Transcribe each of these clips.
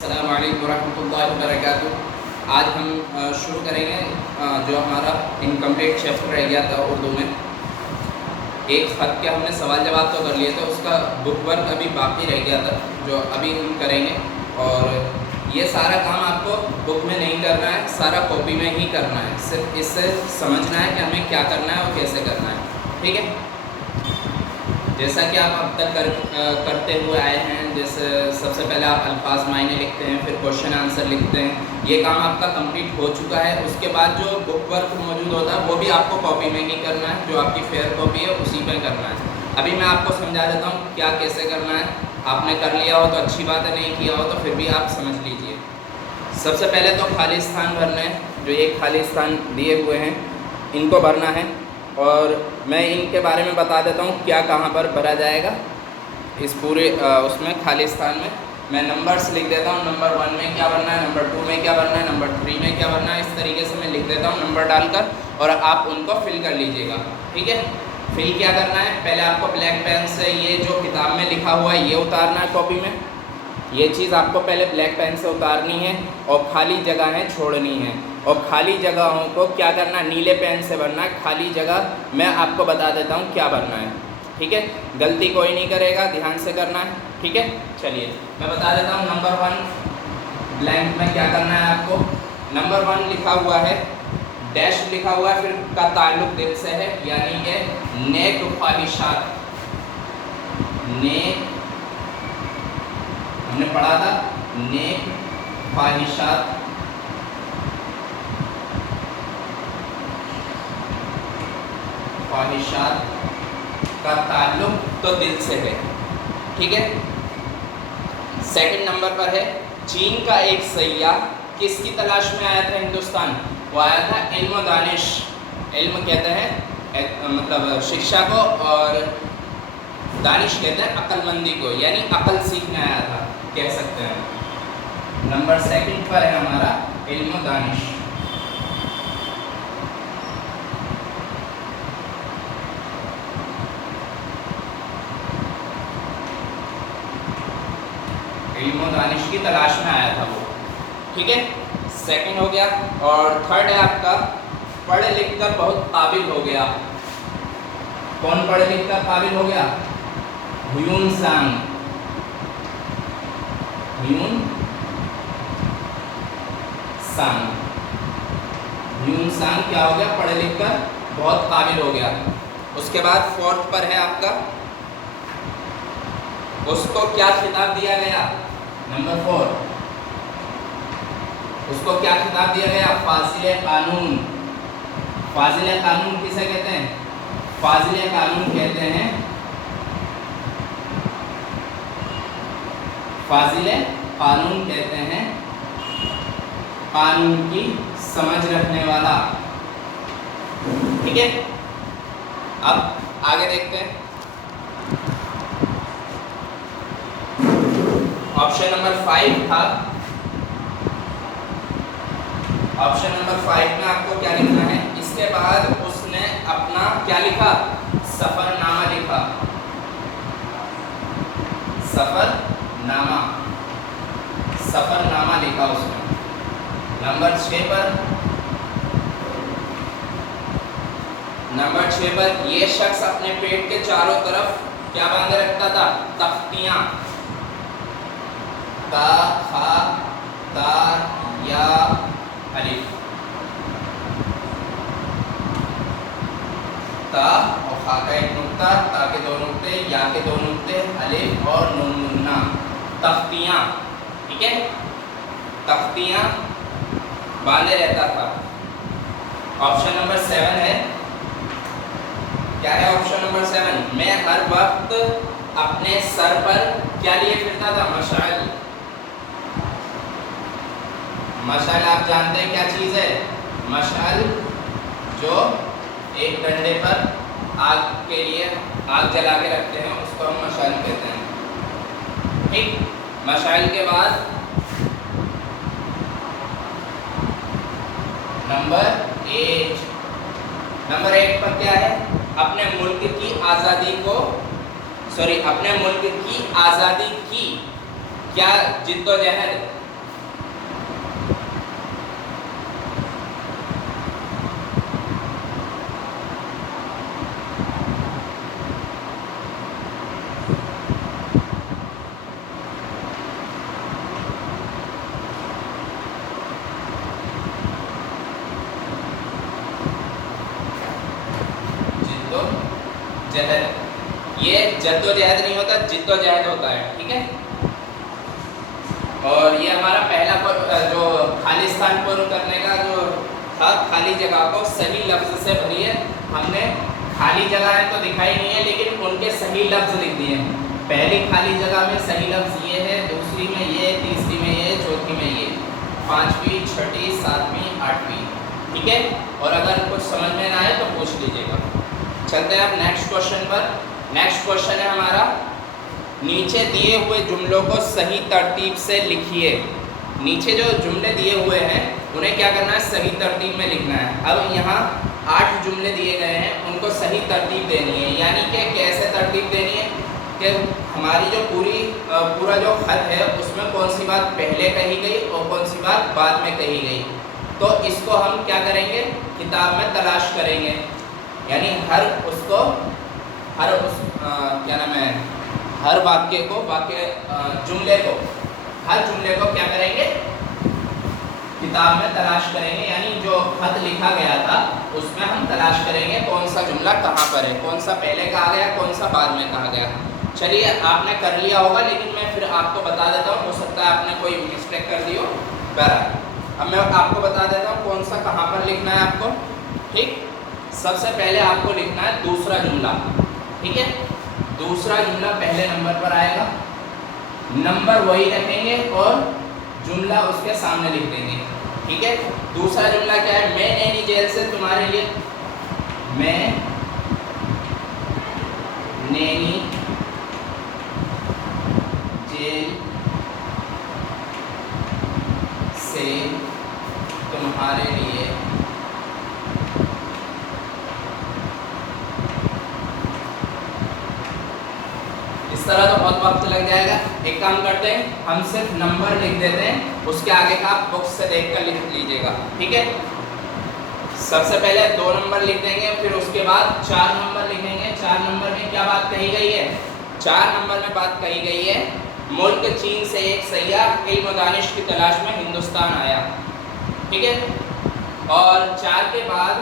अस्सलामु अलैकुम वरहमतुल्लाहि वबरकातुहू। आज हम शुरू करेंगे जो हमारा इनकम्प्लीट चैप्टर रह गया था उर्दू में। एक ख़त के हमने सवाल जवाब तो कर लिए थे, उसका बुक वर्क अभी बाकी रह गया था जो अभी हम करेंगे। और ये सारा काम आपको बुक में नहीं करना है, सारा कॉपी में ही करना है। सिर्फ इससे समझना है कि हमें क्या करना है और कैसे करना है, ठीक है। जैसा कि आप अब तक करते हुए आए हैं, जैसे सबसे पहले आप अल्फाज मायने लिखते हैं, फिर क्वेश्चन आंसर लिखते हैं। ये काम आपका कंप्लीट हो चुका है। उसके बाद जो बुक वर्क मौजूद होता है वो भी आपको कॉपी में ही करना है, जो आपकी फेयर कॉपी है उसी पे करना है। अभी मैं आपको समझा देता हूँ क्या कैसे करना है। आपने कर लिया हो तो अच्छी बात है, नहीं किया हो तो फिर भी आप समझ लीजिए। सबसे पहले तो खाली स्थान भरने हैं। जो ये खाली स्थान दिए हुए हैं इनको भरना है, और मैं इनके बारे में बता देता हूँ क्या कहाँ पर भरा जाएगा। इस पूरे उसमें खाली स्थान में मैं नंबर्स लिख देता हूँ। नंबर 1 में क्या भरना है, नंबर 2 में क्या भरना है, नंबर 3 में क्या भरना है। इस तरीके से मैं लिख देता हूँ नंबर डालकर, और आप उनको फिल कर लीजिएगा, ठीक है। फिल क्या करना है, पहले आपको ब्लैक पेन से ये जो किताब में लिखा हुआ है ये उतारना है कॉपी में। ये चीज़ आपको पहले ब्लैक पेन से उतारनी है और खाली जगहें छोड़नी है। और खाली जगहों को क्या करना है, नीले पेन से भरना है। खाली जगह मैं आपको बता देता हूँ क्या भरना है, ठीक है। गलती कोई नहीं करेगा, ध्यान से करना है, ठीक है। चलिए मैं बता देता हूँ। नंबर 1 ब्लैंक में क्या करना है आपको। नंबर 1 लिखा हुआ है, डैश लिखा हुआ है, फिर का ताल्लुक दिल से है, यानी कि नेक ख्वाहिशात। नेक हमने पढ़ा था, नेक ख्वाहिशात। ख्वाहिशात का ताल्लुक तो दिल से है, ठीक है। सेकंड नंबर पर है, चीन का एक सय्याह किसकी तलाश में आया था हिंदुस्तान। वो आया था इल्म दानिश। इल्म कहते हैं मतलब शिक्षा को, और दानिश कहते हैं अक्लमंदी को, यानी अकल सीखने आया था, कह सकते हैं। नंबर सेकंड पर है हमारा इल्म दानिश। इल्म दानिश की तलाश में आया था वो, ठीक है। सेकंड हो गया। और थर्ड है आपका पढ़ लिख कर बहुत काबिल हो गया। कौन पढ़ लिख कर काबिल हो गया, ह्यून सांग। ह्यून सांग। ह्यून सांग क्या हो गया, पढ़ लिख कर बहुत काबिल हो गया। उसके बाद फोर्थ पर है आपका, उसको क्या खिताब दिया गया। नंबर 4, उसको क्या खिताब दिया गया, फाजिल कानून। फाजिल कानून किसे कहते हैं, फाजिल कानून कहते हैं, फाजिल कानून कहते हैं कानून की समझ रखने वाला, ठीक है। अब आगे देखते हैं। ऑप्शन नंबर 5 था। ऑप्शन नंबर 5 में आपको क्या लिखना है, इसके बाद उसने अपना क्या लिखा, सफरनामा लिखा। सफरनामा, सफरनामा लिखा उसने। नंबर 6 पर, नंबर 6 पर ये शख्स अपने पेट के चारों तरफ क्या बांधे रखता था, तख्तियां। ता, खा, ता, या, अलिफ। ता और खा का एक नुक्ता, ता के 2 नुक्ते, या के 2 नुक्ते, अलिफ और नून नुन्ना। तख्तियां, ठीक है। तख्तियां बांधे रहता था। ऑप्शन नंबर 7 है, क्या है ऑप्शन नंबर 7, मैं हर वक्त अपने सर पर क्या लिए फिरता था, मशाल। मशाल आप जानते हैं क्या चीज़ है, मशाल जो एक डंडे पर आग के लिए आग जला के रखते हैं, उसको हम मशाल कहते हैं, ठीक। मशाल के बाद नंबर 8। नंबर 8 पर क्या है, अपने मुल्क की आज़ादी को, अपने मुल्क की आज़ादी की क्या जिद्दोजहद जहद, ये जद्दोजहद नहीं होता, जिद्दोजहद होता है, ठीक है। और ये हमारा पहला जो खालिस्तान पूर्ण करने का जो था, खाली जगह को सही लफ्ज से भरिए। हमने खाली जगह तो दिखाई नहीं है, लेकिन उनके सही लफ्ज लिख दिए हैं। पहली खाली जगह में सही लफ्ज ये है, दूसरी में ये, तीसरी में ये, चौथी में ये, पांचवी, छठी, सातवीं, आठवीं, ठीक है। और अगर कुछ समझ में ना आए तो पूछ लीजिएगा। चलते हैं अब नेक्स्ट क्वेश्चन पर। नेक्स्ट क्वेश्चन है हमारा, नीचे दिए हुए जुमलों को सही तरतीब से लिखिए। नीचे जो जुमले दिए हुए हैं उन्हें क्या करना है, सही तरतीब में लिखना है। अब यहाँ 8 जुमले दिए गए हैं, उनको सही तरतीब देनी है। यानी कि कैसे तरतीब देनी है कि हमारी जो पूरा जो खत है उसमें कौन सी बात पहले कही गई और कौन सी बात बाद में कही गई। तो इसको हम क्या करेंगे, किताब में तलाश करेंगे। यानी क्या नाम है, हर वाक्य को, हर जुमले को क्या करेंगे, किताब में तलाश करेंगे। यानी जो खत लिखा गया था उसमें हम तलाश करेंगे कौन सा जुमला कहाँ पर है, कौन सा पहले कहा गया, कौन सा बाद में कहा गया। चलिए, आपने कर लिया होगा, लेकिन मैं फिर आपको बता देता हूँ, हो सकता है आपने कोई मिस्टेक कर दी हो। बराबर, अब मैं आपको बता देता हूँ कौन सा कहाँ पर लिखना है आपको, ठीक। सबसे पहले आपको लिखना है दूसरा जुमला, ठीक है। दूसरा जुमला पहले नंबर पर आएगा, नंबर वही रखेंगे और जुमला उसके सामने लिख देंगे, ठीक है। दूसरा जुमला क्या है, मैं नैनी जेल से तुम्हारे लिए, मैं नैनी जेल से तुम्हारे लिए इस तरह तो बहुत वक्त लग जाएगा। एक काम करते हैं, हम सिर्फ नंबर लिख देते हैं, उसके आगे का आप बुक से देखकर लिख लीजिएगा, ठीक है। सबसे पहले 2 नंबर लिख देंगे, फिर उसके बाद 4 नंबर लिखेंगे। 4 नंबर में क्या बात कही गई है, 4 नंबर में बात कही गई है, मुल्क चीन से एक सयाह इल्म दानिश की तलाश में हिंदुस्तान आया, ठीक है। और 4 के बाद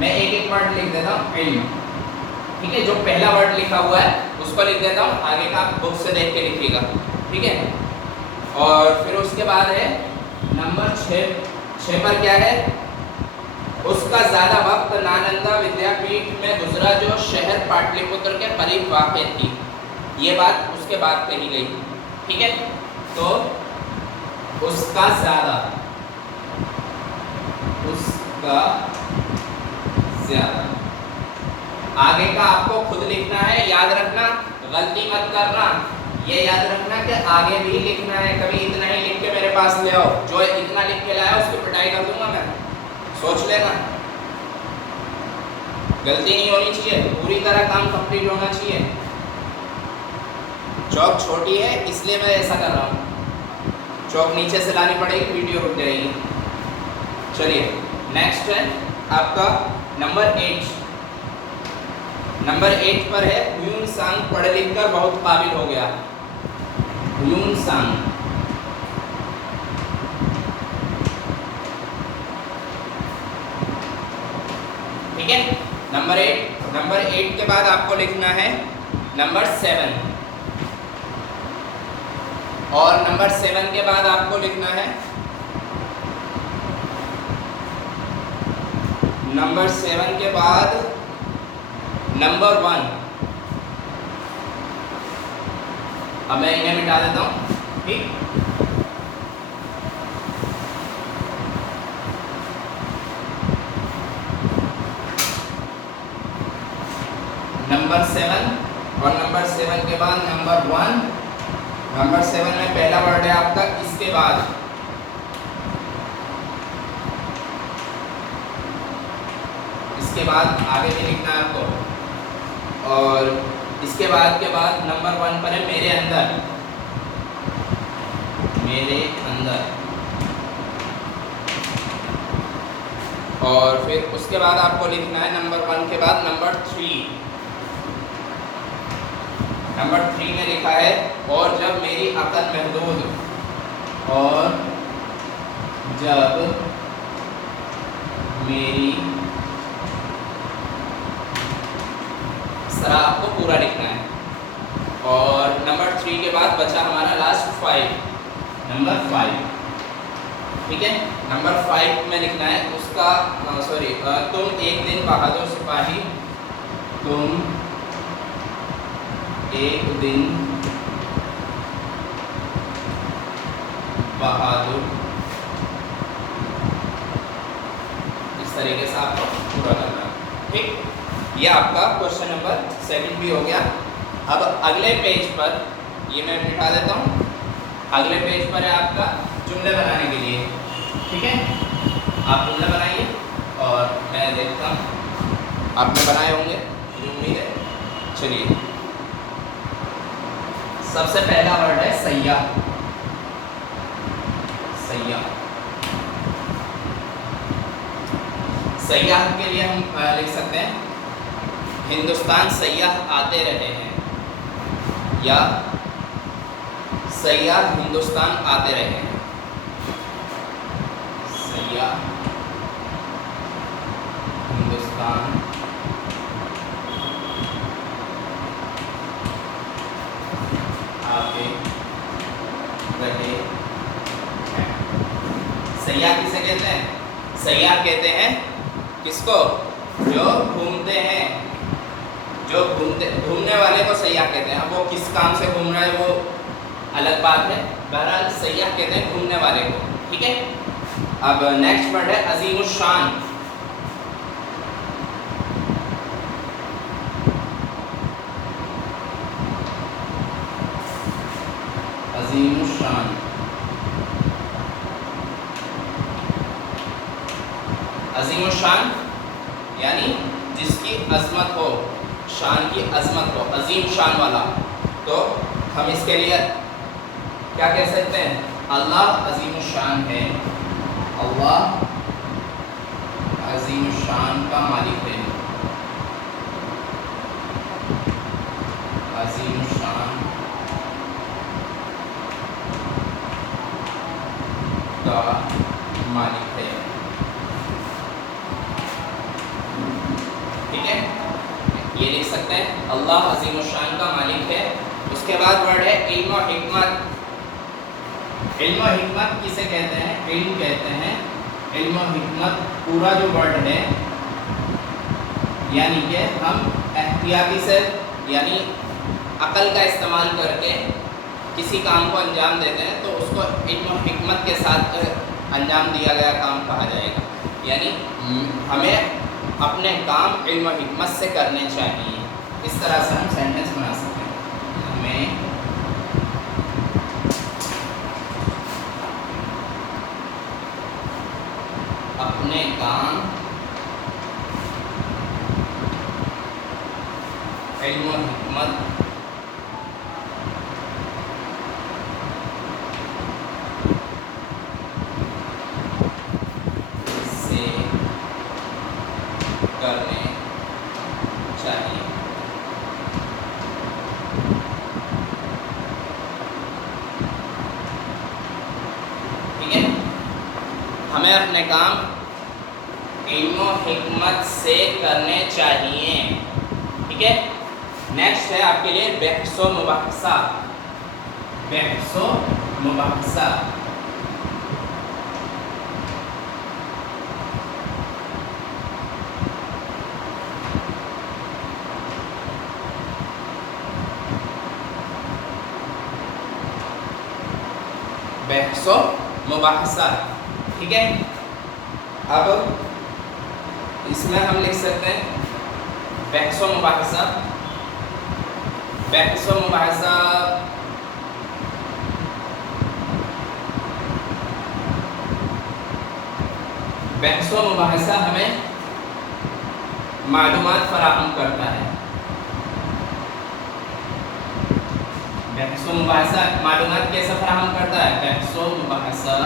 मैं एक वर्ड लिख देता हूँ, इल्म, ठीक है। जो पहला वर्ड लिखा हुआ है उसको लिख देता हूँ, आगे का आप बुक से देख के लिखिएगा, ठीक है। और फिर उसके बाद है नंबर 6 पर क्या है, उसका ज़्यादा वक्त नालंदा विद्यापीठ में गुजरा जो शहर पाटलिपुत्र के करीब वाक़ थी। ये बात उसके बाद कही गई, ठीक है। तो उसका ज़्यादा, आगे का आपको खुद लिखना है, याद रखना, गलती मत करना। ये याद रखना कि आगे भी लिखना है, कभी इतना ही लिख के मेरे पास ले आओ, जो इतना लिख के लाया उसकी पिटाई कर दूंगा मैं, सोच लेना। गलती नहीं होनी चाहिए, पूरी तरह काम कंप्लीट होना चाहिए। चौक छोटी है इसलिए मैं ऐसा कर रहा हूँ, चौक नीचे से लानी पड़ेगी, वीडियो रुक जाएगी। चलिए, नेक्स्ट है आपका नंबर 8। नंबर 8 पर है, ह्यून सांग पढ़ लिख कर बहुत काबिल हो गया। ह्यून सांग, ठीक है। नंबर 8 के बाद आपको लिखना है नंबर 7, और नंबर 7 के बाद आपको लिखना है नंबर 7 के बाद नंबर 1। अब मैं इन्हें मिटा देता हूँ, ठीक। नंबर 7 और नंबर 7 के बाद नंबर 1। नंबर 7 में पहला वर्ड है आपका इसके बाद, इसके बाद आगे भी लिखना है आपको। और इसके बाद नंबर 1 पर है मेरे अंदर, मेरे अंदर। और फिर उसके बाद आपको लिखना है नंबर 1 के बाद नंबर 3। नंबर 3 में लिखा है, और जब मेरी अकल महदूद, और जब मेरी पूरा लिखना है। और नंबर 3 के बाद बचा हमारा लास्ट 5, नंबर 5, ठीक है। नंबर 5 में लिखना है उसका तुम एक दिन बहादुर सिपाही, तुम एक दिन बहादुर, इस तरीके से आपको पूरा करना है, ठीक। ये आपका क्वेश्चन नंबर 7 भी हो गया। अब अगले पेज पर, ये मैं मिटा देता हूँ, अगले पेज पर है आपका जुमले बनाने के लिए, ठीक है। आप जुमले बनाइए और मैं देखता हूँ आपने बनाए होंगे, मुझे उम्मीद है। चलिए, सबसे पहला वर्ड है सैयाह। सैयाह, सैयाह के लिए हम लिख सकते हैं हिंदुस्तान सैयाह आते रहे हैं, या सैयाह हिंदुस्तान आते रहे हैं। सैयाह हिंदुस्तान आते रहे हैं। सैयाह किसे कहते हैं? सैयाह कहते हैं किसको? जो घूमते हैं, जो घूमने वाले को सैयाह कहते हैं। अब वो किस काम से घूम रहा है वो अलग बात है, बहरहाल सैयाह कहते हैं घूमने वाले को, ठीक है। अब नेक्स्ट वर्ड है अजीमुशान। अजीमुशान, अजीमुशान यानी जिसकी अजमत हो, शान की अजमत हो, अजीम शान वाला। तो हम इसके लिए क्या कह सकते हैं? अल्लाह अजीमुशान है, अल्लाह अजीमुशान का मालिक है, अजीमुशान का मालिक है, ठीक है। ये लिख सकते हैं अल्लाह अजीमुशान का मालिक है। उसके बाद वर्ड है इल्म और हिकमत। इल्म और हिकमत किसे कहते हैं? इल्म कहते हैं, इल्म और हिकमत पूरा जो वर्ड है, यानी कि हम एहतियाती से यानी अकल का इस्तेमाल करके किसी काम को अंजाम देते हैं तो उसको इल्म और हिकमत के साथ अंजाम दिया गया काम कहा जाएगा। यानी हमें अपने काम इल्म और हिकमत से करने चाहिए। इस तरह से हम सेंटेंस बना सकते हैं। हमें अपने काम इल्म और हिकमत से करने चाहिए। ठीक है, हमें अपने काम इल्म और हिकमत से करने चाहिए। ठीक है, नेक्स्ट है आपके लिए बहसो मुबाहसा। बहसो मुबाहसा, बहसो मुबाहसा, ठीक है। अब इसमें हम लिख सकते हैं बहसो मुबाहसा। बहसो मुबाहसा बहसो मुबाहसा हमें मालूमात फराहम करता है। बहसो मुबाहसा मालूमात कैसे फराहम करता है? बहसो मुबाहसा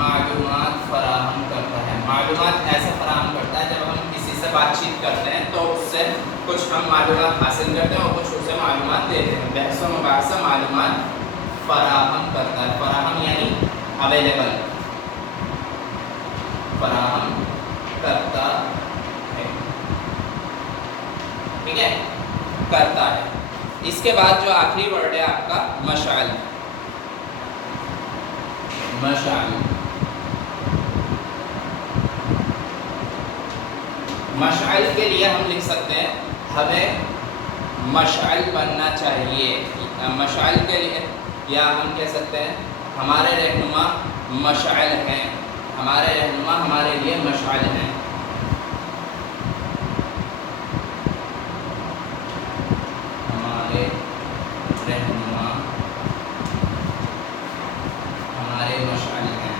मालूमात फराहम करता है। मालूमात ऐसे फराहम करता है जब हम किसी से बातचीत करते हैं तो उससे कुछ हम मालूमात हासिल करते हैं और कुछ उसे मालूमात देते हैं। बहसो मुबाहसा मालूमात फराहम करता है। फराहम यानी अवेलेबल, फराहम करता है। ठीक है, करता है। इसके बाद जो आखिरी वर्ड है आपका मशाल। मशाल, मशाल के लिए हम लिख सकते हैं हमें मशाल बनना चाहिए। मशाल के लिए, या हम कह सकते हैं हमारे रहनुमा मशाल हैं। हमारे रहनुमा हमारे लिए मशाल हैं। हमारे रहनुमा हमारे मशाल हैं।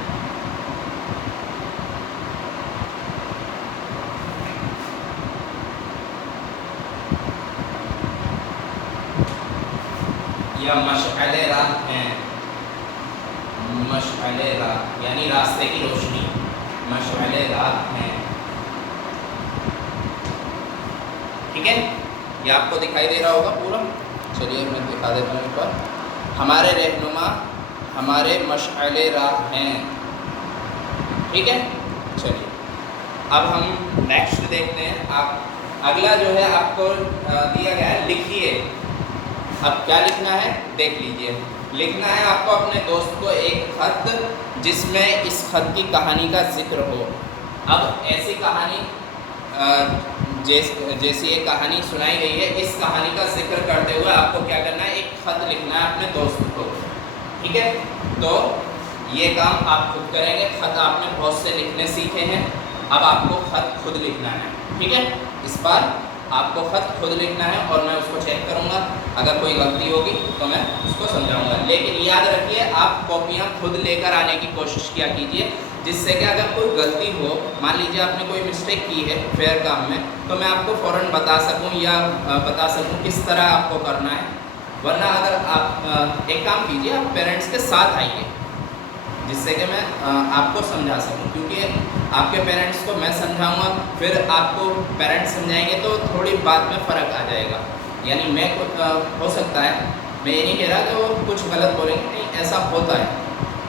या मशअले राह हैं। मशअले राह यानी रास्ते की रोशनी, मशअले राह हैं। ठीक है, ये आपको दिखाई दे रहा होगा पूरा। चलिए मैं दिखा देता हूँ ऊपर। हमारे रहनुमा हमारे मशअले राह हैं। ठीक है, चलिए अब हम नेक्स्ट देखते हैं। आप अगला जो है आपको दिया गया है, लिखिए। अब क्या लिखना है देख लीजिए। लिखना है आपको अपने दोस्त को एक खत जिसमें इस खत की कहानी का जिक्र हो। अब ऐसी कहानी जैसी ये कहानी सुनाई गई है, इस कहानी का जिक्र करते हुए आपको क्या करना है, एक खत लिखना है अपने दोस्त को। ठीक है, तो ये काम आप खुद करेंगे। खत आपने बहुत से लिखने सीखे हैं, अब आपको खत खुद लिखना है। ठीक है, इस बार आपको खत खुद लिखना है और मैं उसको चेक करूँगा। अगर कोई गलती होगी तो मैं उसको समझाऊंगा। लेकिन याद रखिए, आप कॉपियाँ खुद लेकर आने की कोशिश किया कीजिए, जिससे कि अगर कोई गलती हो, मान लीजिए आपने कोई मिस्टेक की है फेयर काम में, तो मैं आपको फ़ौरन बता सकूं या बता सकूं किस तरह आपको करना है। वरना अगर आप एक काम कीजिए, आप पेरेंट्स के साथ आइए, जिससे कि मैं आपको समझा सकूं। क्योंकि आपके पेरेंट्स को मैं समझाऊंगा, फिर आपको पेरेंट्स समझाएंगे तो थोड़ी बात में फ़र्क आ जाएगा। यानी मैं हो सकता है, मैं ये नहीं कह रहा कि वो कुछ गलत बोलेंगे, नहीं, ऐसा होता है।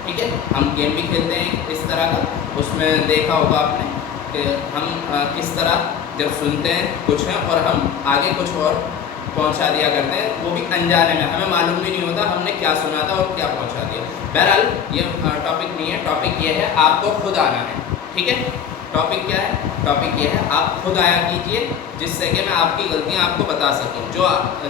ठीक है, हम गेम भी खेलते हैं इस तरह का, उसमें देखा होगा आपने कि हम किस तरह जब सुनते हैं कुछ है और हम आगे कुछ और पहुंचा दिया करते हैं, वो भी अनजाने में, हमें मालूम भी नहीं होता हमने क्या सुना था और क्या पहुंचा दिया। बहरहाल ये टॉपिक नहीं है, टॉपिक ये है आपको खुद आना है। ठीक है, टॉपिक क्या है, टॉपिक ये है आप खुद आया कीजिए, जिससे कि मैं आपकी गलतियां आपको बता सकूं।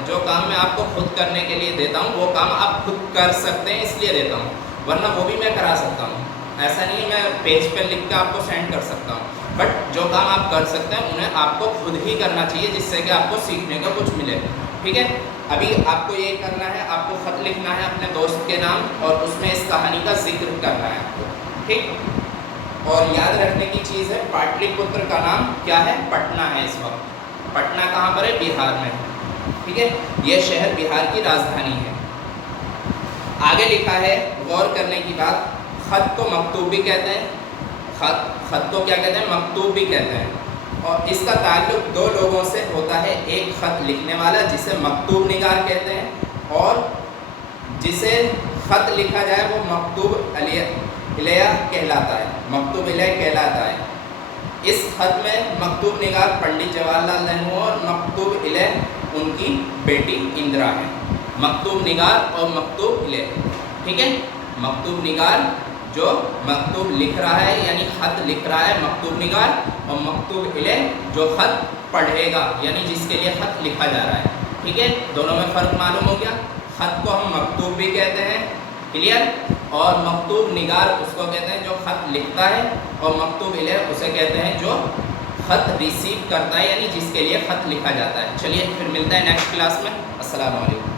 जो काम मैं आपको खुद करने के लिए देता हूं, वो काम आप खुद कर सकते हैं इसलिए देता हूं, वरना वो भी मैं करा सकता हूं। ऐसा नहीं है मैं पेज पर लिख कर आपको सेंड कर सकता हूं, बट जो काम आप कर सकते हैं उन्हें आपको खुद ही करना चाहिए, जिससे कि आपको सीखने का कुछ मिले। ठीक है, अभी आपको ये करना है, आपको ख़त लिखना है अपने दोस्त के नाम और उसमें इस कहानी का जिक्र करना है आपको। ठीक, और याद रखने की चीज़ है, पाटलिपुत्र का नाम क्या है, पटना है। इस वक्त पटना कहाँ पर है, बिहार में। ठीक है, यह शहर बिहार की राजधानी है। आगे लिखा है, गौर करने की बात, खत को मकतूब भी कहते हैं, खत को क्या कहते हैं, मकतूब भी कहते हैं। और इसका ताल्लुक दो लोगों से होता है, एक खत लिखने वाला जिसे मकतूब निगार कहते हैं, और जिसे खत लिखा जाए वो मकतूब इलैया कहलाता है, मकतूब इलैया कहलाता है। इस खत में मकतूब निगार पंडित जवाहरलाल नेहरू और मकतूब इलैया उनकी बेटी इंदिरा है। मकतूब निगार और मकतूब इलैया। ठीक है, मकतूब निगार जो मकतूब लिख रहा है यानी खत लिख रहा है, मकतूब निगार, और मकतूब इलैया जो खत पढ़ेगा यानी जिसके लिए खत लिखा जा रहा है। ठीक है, दोनों में फ़र्क मालूम हो गया। खत को हम मकतूब भी कहते हैं, क्लियर, और मकतूब निगार उसको कहते हैं जो खत लिखता है, और मकतूब इलैया उसे कहते हैं जो खत रिसीव करता है यानी जिसके लिए खत लिखा जाता है। चलिए फिर मिलता है नेक्स्ट क्लास में। अस्सलाम वालेकुम।